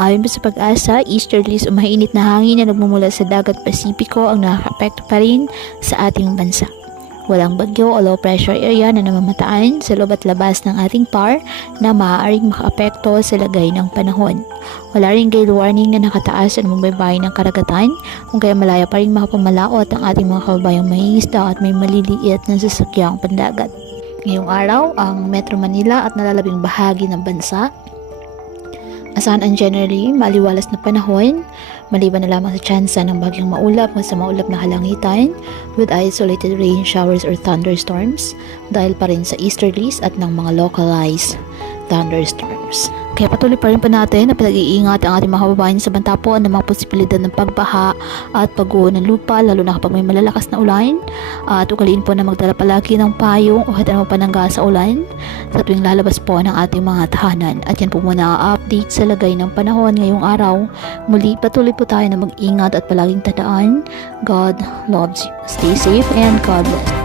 Ayon pa sa Pag-asa, easterlies o mainit na hangin na nagmumula sa dagat Pasipiko ang nakakaapekto pa rin sa ating bansa. Walang bagyo o low pressure area na namamataan sa loob at labas ng ating PAR na maaaring makaapekto sa lagay ng panahon. Wala ring gale warning na nakataas sa magbaybayin ng karagatan, kung kaya malaya pa rin makapamalaot ang ating mga kababayang mangingisda at may maliliit na sasakyang pandagat. Ngayong araw, ang Metro Manila at nalalabing bahagi ng bansa asahan ang generally maliwalas na panahon, maliban na lamang sa tsansa ng bagyong maulap sa maulap na kalangitan with isolated rain showers or thunderstorms dahil pa rin sa easterlies at ng mga localized thunderstorms. Kaya patuloy pa rin natin na pinag-iingat ang ating mga kababayan sa banta po ng mga posibilidad ng pagbaha at pagguho ng lupa, lalo na kapag may malalakas na ulan. At ugaliin po na magdala palagi ng payong o hatan mo panangga sa ulan sa tuwing lalabas po ng ating mga tahanan. At yan po muna ang update sa lagay ng panahon ngayong araw. Muli patuloy po tayo na mag-ingat at palaging tandaan, God loves you. Stay safe and God bless.